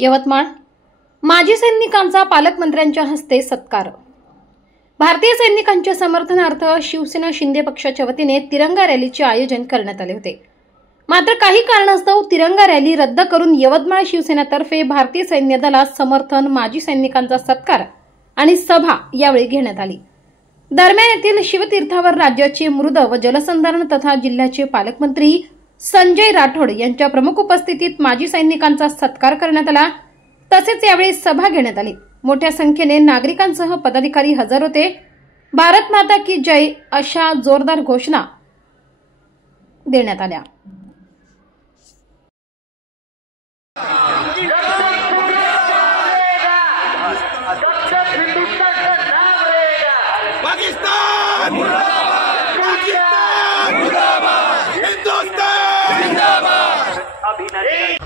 यवतमाळ माजी सैनिकांचा पालकमंत्र्यांच्या हस्ते सत्कार। भारतीय सैनिकांच्या समर्थनार्थ शिवसेना शिंदे पक्षाच्या वतीने तिरंगा रॅलीचे आयोजन करण्यात आले होते। मात्र काही कारणास्तव तिरंगा रॅली रद्द करून यवतमाळ शिवसेनेतर्फे भारतीय सैन्य दलात समर्थन, माजी सैनिकांचा सत्कार आणि सभा यावेळी घेण्यात आली। दरम्यान येथील शिवतीर्थावर राज्याचे मृद व जलसंधारण तथा जिल्ह्याचे पालकमंत्री संजय राठोड यांच्या प्रमुख उपस्थितीत माजी सैनिकांचा सत्कार करण्यात आला। तसेच यावेळी सभा घेण्यात आली। मोठ्या संख्येने नागरिकांसह पदाधिकारी हजर होते। भारत माता की जय अशा जोरदार घोषणा देण्यात आल्या। पाकिस्तान मुर्दाबाद, पाकिस्तान मुर्दाबाद, हिंदुस्तान जिंदाबाद।